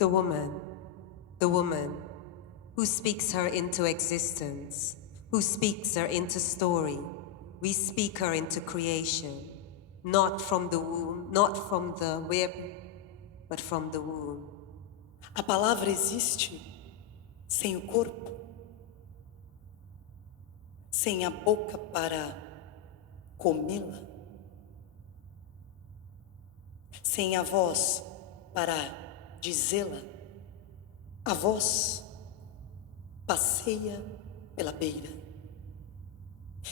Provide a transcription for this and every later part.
The woman, the woman, who speaks her into existence, who speaks her into story. We speak her into creation, not from the womb, not from the web, but from the womb. A palavra existe sem o corpo, sem a boca para comê-la, sem a voz para dizê-la. A voz passeia pela beira,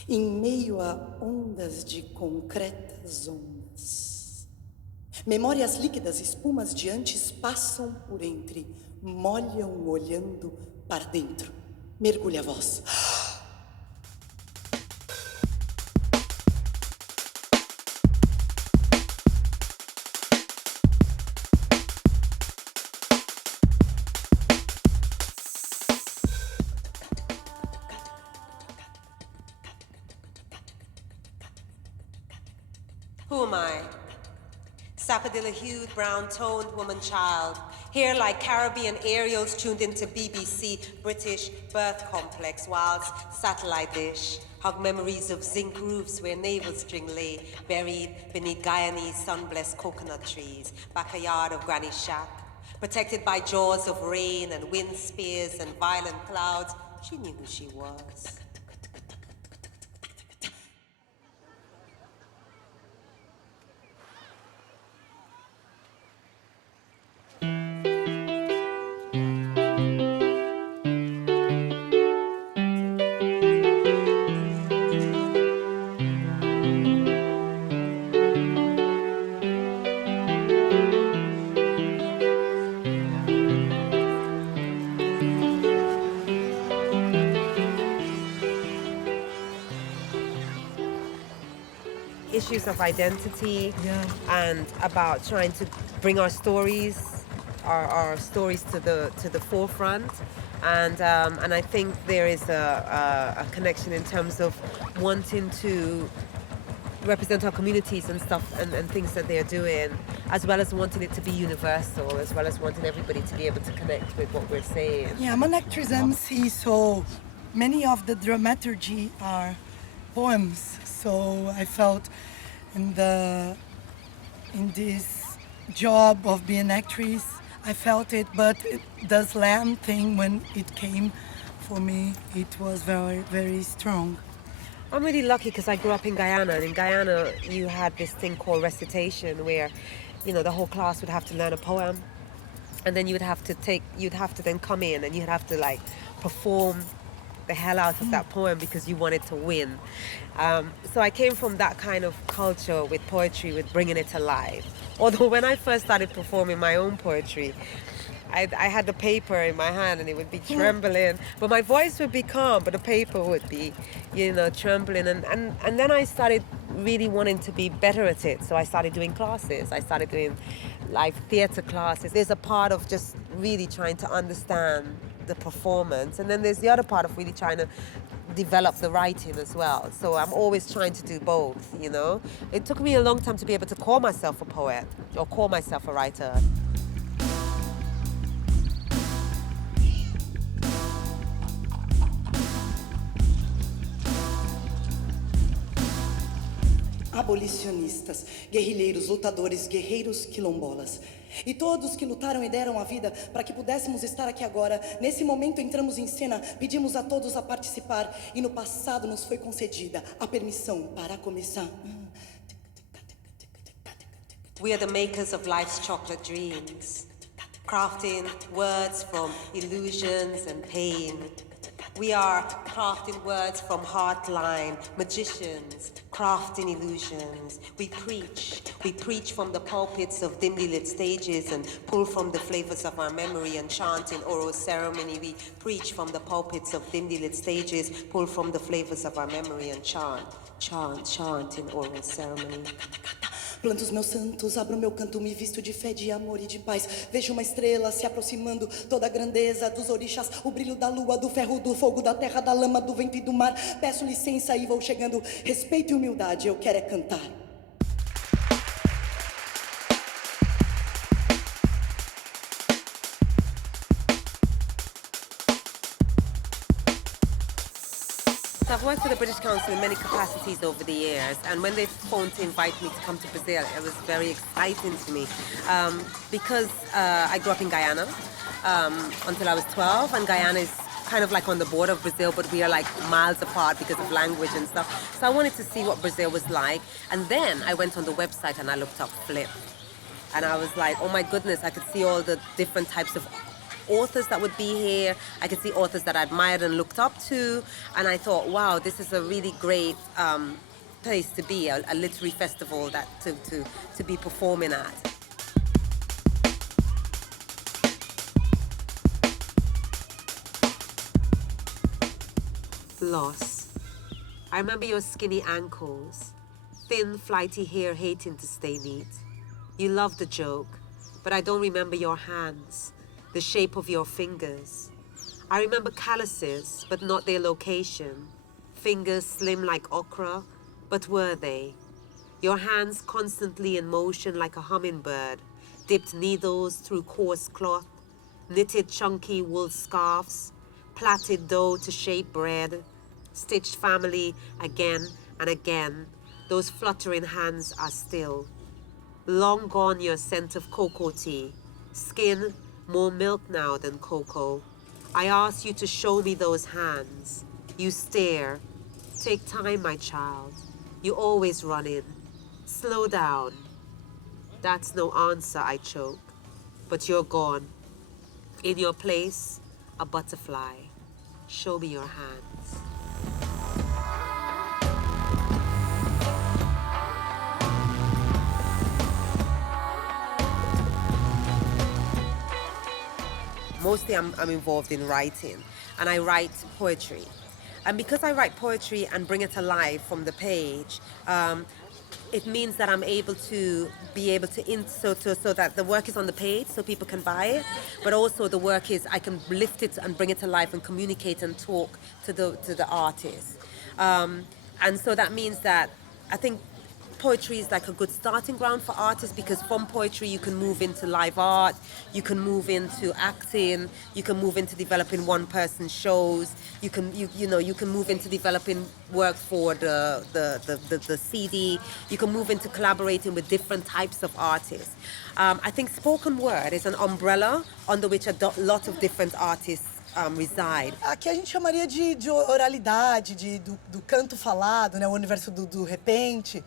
em meio a ondas de concretas ondas. Memórias líquidas, espumas de antes passam por entre, molham olhando para dentro. Mergulha a voz. Who am I? Sapodilla-hued, brown-toned woman child. Hair like Caribbean aerials tuned into BBC, British birth complex, whilst satellite dish. Hug memories of zinc roofs where navel string lay, buried beneath Guyanese sun-blessed coconut trees. Backyard of Granny Shack. Protected by jaws of rain and wind spears and violent clouds. She knew who she was. Issues of identity and about trying to bring our stories, our stories to the forefront, and I think there is a connection in terms of wanting to represent our communities and stuff and things that they're doing, as well as wanting it to be universal, as well as wanting everybody to be able to connect with what we're saying. Yeah, I'm an actress MC, so many of the dramaturgy are poems. So I felt in this job of being an actress, I felt it, but the slam thing, when it came for me, it was very, very strong. I'm really lucky because I grew up in Guyana, and in Guyana you had this thing called recitation where, you know, the whole class would have to learn a poem, and then you'd have to then come in and you'd have to like perform the hell out of that poem because you wanted to win. So I came from that kind of culture with poetry, with bringing it to life. Although when I first started performing my own poetry, I had the paper in my hand and it would be trembling, but my voice would be calm, but the paper would be, you know, trembling. And then I started really wanting to be better at it. So I started doing classes. I started doing live theater classes. There's a part of just really trying to understand the performance, and then there's the other part of really trying to develop the writing as well. So I'm always trying to do both, you know. It took me a long time to be able to call myself a poet or call myself a writer. Abolicionistas, guerrilheiros, lutadores, guerreiros, quilombolas. E todos que lutaram e deram a vida para que pudéssemos estar aqui agora. Nesse momento entramos em cena, pedimos a todos a participar. E no passado nos foi concedida a permissão para começar. We are the makers of life's chocolate dreams, crafting words from illusions and pain. We are crafting words from heartline, magicians, crafting illusions. We preach from the pulpits of dimly lit stages and pull from the flavors of our memory and chant in oral ceremony. We preach from the pulpits of dimly lit stages, pull from the flavors of our memory and chant in oral ceremony. Planto os meus santos, abro meu canto, me visto de fé, de amor e de paz. Vejo uma estrela se aproximando, toda a grandeza dos orixás, o brilho da lua, do ferro, do fogo, da terra, da lama, do vento e do mar. Peço licença e vou chegando, respeito e humildade, eu quero é cantar. So I've worked for the British Council in many capacities over the years, and when they phoned to invite me to come to Brazil, it was very exciting to me because I grew up in Guyana until I was 12, and Guyana is kind of like on the border of Brazil, but we are like miles apart because of language and stuff. So I wanted to see what Brazil was like, and then I went on the website and I looked up Flip. And I was like, oh my goodness, I could see all the different types of authors that would be here. I could see authors that I admired and looked up to. And I thought, wow, this is a really great place to be, a literary festival that to be performing at. Loss. I remember your skinny ankles, thin, flighty hair hating to stay neat. You loved the joke, but I don't remember your hands, the shape of your fingers. I remember calluses, but not their location. Fingers slim like okra, but were they? Your hands constantly in motion like a hummingbird, dipped needles through coarse cloth, knitted chunky wool scarves, plaited dough to shape bread, stitched family again and again. Those fluttering hands are still. Long gone your scent of cocoa tea, skin more milk now than cocoa. I ask you to show me those hands. You stare. Take time, my child. You always run in. Slow down. That's no answer, I choke. But you're gone. In your place, a butterfly. Show me your hands. Mostly I'm involved in writing, and I write poetry. And because I write poetry and bring it alive from the page, it means that I'm able to so that the work is on the page so people can buy it, but also the work is I can lift it and bring it to life and communicate and talk to the artist. And so that means that I think poetry is like a good starting ground for artists, because from poetry you can move into live art, you can move into acting, you can move into developing one-person shows, you can move into developing work for the CD, you can move into collaborating with different types of artists. I think spoken word is an umbrella under which a lot of different artists reside. Aqui a gente chamaria de oralidade, do canto falado, né? O universo do repente.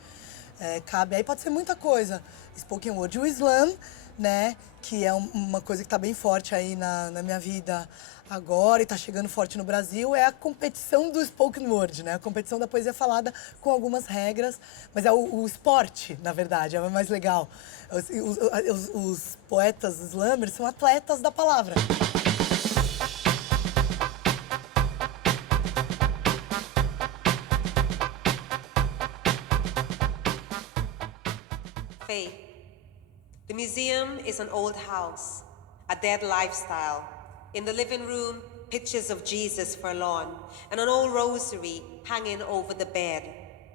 Cabe aí, pode ser muita coisa. Spoken word, o slam, né? Que é uma coisa que está bem forte aí na minha vida agora e está chegando forte no Brasil, é a competição do spoken word, né? A competição da poesia falada com algumas regras, mas é o esporte, na verdade, é mais legal. Os poetas slammers são atletas da palavra. Faith. The museum is an old house, a dead lifestyle. In the living room, pictures of Jesus forlorn, and an old rosary hanging over the bed.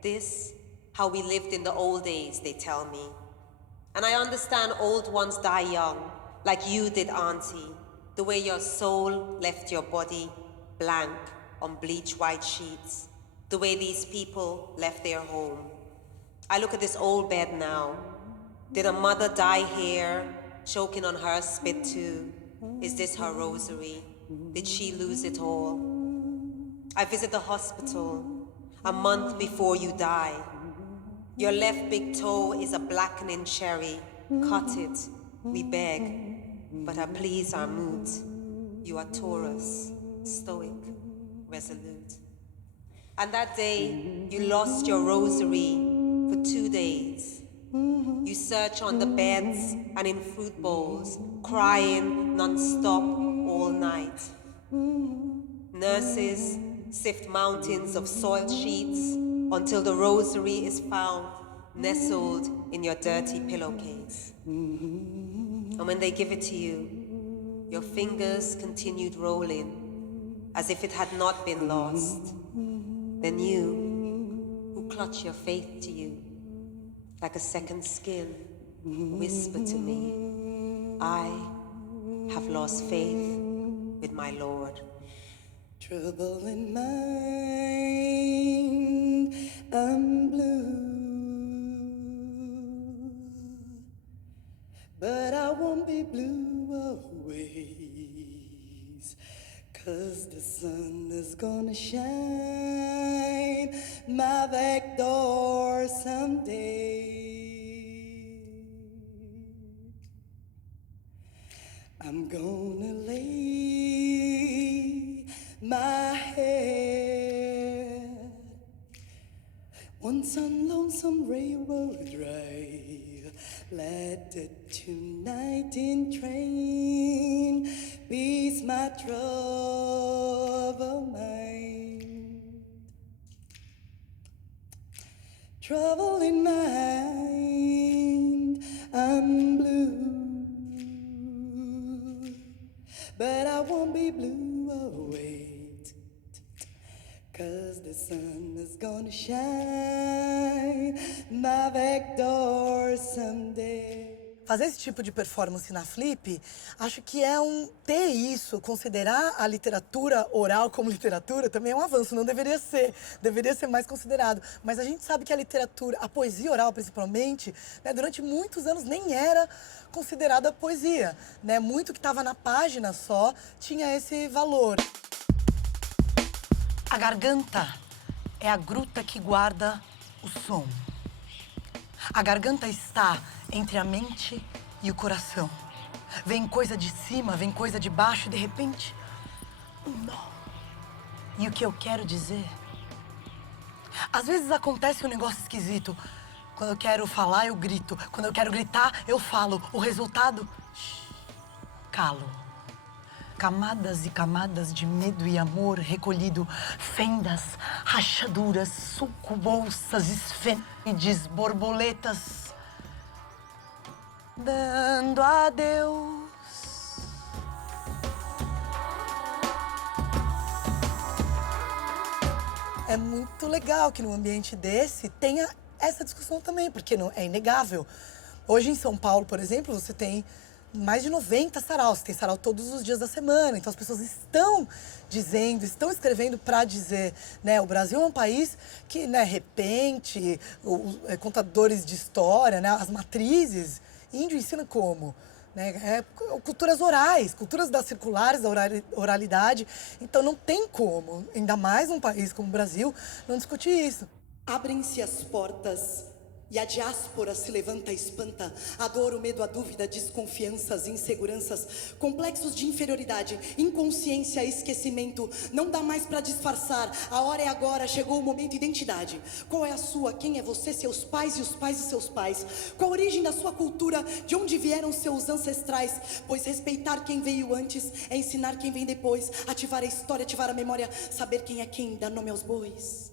This, how we lived in the old days, they tell me. And I understand old ones die young, like you did, Auntie. The way your soul left your body blank on bleach white sheets. The way these people left their home. I look at this old bed now. Did a mother die here, choking on her spit too? Is this her rosary? Did she lose it all? I visit the hospital a month before you die. Your left big toe is a blackening cherry. Cut it, we beg, but our pleas are moot. You are Taurus, stoic, resolute. And that day, you lost your rosary for 2 days. You search on the beds and in fruit bowls, crying non-stop all night. Nurses sift mountains of soiled sheets until the rosary is found nestled in your dirty pillowcase. And when they give it to you, your fingers continued rolling as if it had not been lost. Then you, who clutch your faith to you, like a second skin, whisper to me, I have lost faith with my Lord. Trouble in mind, I'm blue. But I won't be blue always, 'cause the sun is gonna shine my back door someday. I'm gonna lay my head on some lonesome railroad drive. Let the tonight in train ease my troubled mind. Trouble in mind, I'm blue. But I won't be blue always, 'cause the sun is gonna shine my back door someday. Fazer esse tipo de performance na Flip, acho que ter isso, considerar a literatura oral como literatura, também é um avanço, não deveria ser mais considerado. Mas a gente sabe que a literatura, a poesia oral principalmente, né, durante muitos anos nem era considerada poesia, né? Muito que estava na página só tinha esse valor. A garganta é a gruta que guarda o som. A garganta está entre a mente e o coração. Vem coisa de cima, vem coisa de baixo e de repente, um nó. E o que eu quero dizer? Às vezes acontece um negócio esquisito. Quando eu quero falar, eu grito. Quando eu quero gritar, eu falo. O resultado? Calo. Camadas e camadas de medo e amor recolhido. Fendas, rachaduras, suco, bolsas, esfênides, borboletas. Dando adeus. É muito legal que num ambiente desse tenha essa discussão também, porque não, é inegável. Hoje em São Paulo, por exemplo, você tem mais de 90 saraus. Tem sarau todos os dias da semana. Então as pessoas estão dizendo, estão escrevendo para dizer, né? O Brasil é um país que, né, repente, contadores de história, né, as matrizes, índio ensina como? Né? Culturas orais, culturas das circulares, da oralidade. Então não tem como, ainda mais num país como o Brasil, não discutir isso. Abrem-se as portas e a diáspora se levanta e espanta. A dor, o medo, a dúvida, desconfianças, inseguranças, complexos de inferioridade, inconsciência, esquecimento. Não dá mais pra disfarçar. A hora é agora, chegou o momento. Identidade. Qual é a sua? Quem é você? Seus pais e os pais de seus pais? Qual a origem da sua cultura? De onde vieram seus ancestrais? Pois respeitar quem veio antes é ensinar quem vem depois. Ativar a história, ativar a memória, saber quem é quem, dar nome aos bois.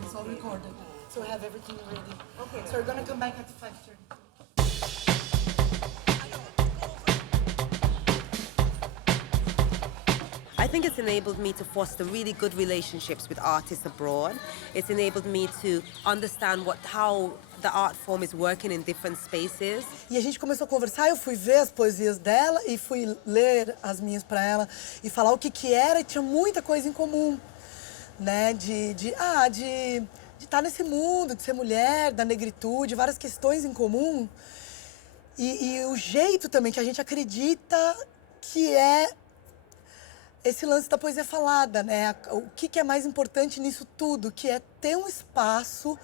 It's all recorded, so we have everything ready. Okay. So we're gonna come back at 5:30. I think it's enabled me to foster really good relationships with artists abroad. It's enabled me to understand how the art form is working in different spaces. E a gente começou a conversar, eu fui ver as poesias dela e fui ler as minhas para ela e falar o que era, e tinha muita coisa em comum, né? De estar nesse mundo, de ser mulher, da negritude, várias questões em comum. E o jeito também que a gente acredita que é esse lance da poesia falada, né? O que é mais importante nisso tudo, que é ter um espaço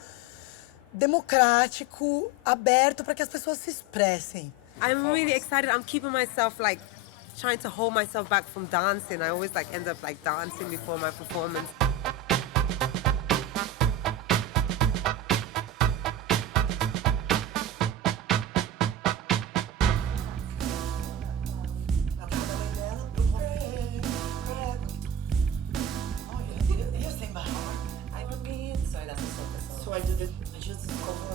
democrático, aberto para que as pessoas se expressem. I'm really excited. I'm keeping myself trying to hold myself back from dancing. I always end up dancing before my performance. So I just discovered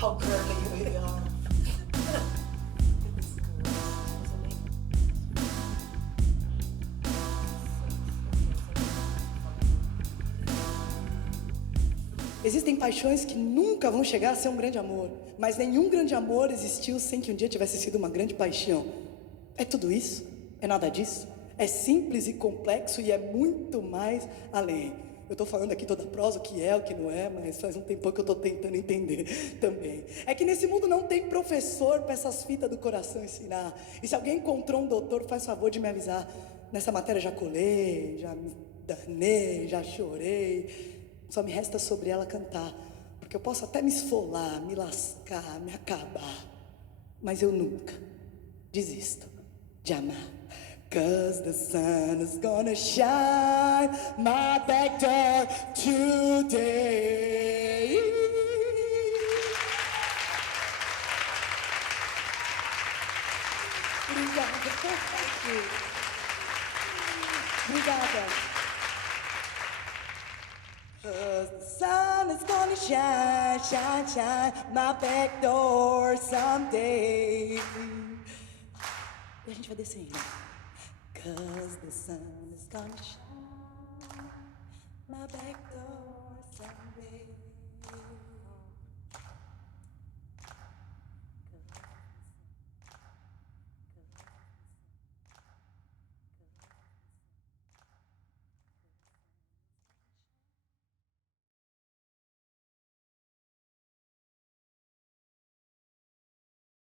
How girly we are. Existem paixões que nunca vão chegar a ser um grande amor, mas nenhum grande amor existiu sem que um dia tivesse sido uma grande paixão. É tudo isso? É nada disso? É simples e complexo e é muito mais além. Eu tô falando aqui toda a prosa, o que é, o que não é, mas faz um tempão que eu tô tentando entender também. É que nesse mundo não tem professor pra essas fitas do coração ensinar. E se alguém encontrou um doutor, faz favor de me avisar. Nessa matéria já colei, já me danei, já chorei. Só me resta sobre ela cantar, porque eu posso até me esfolar, me lascar, me acabar, mas eu nunca desisto de amar. 'Cause the sun is gonna shine my back door today. Obrigada. Obrigada. 'Cause the sun is gonna shine, shine, shine my back door someday. E a gente vai descendo. 'Cause the sun is gonna shine my back door.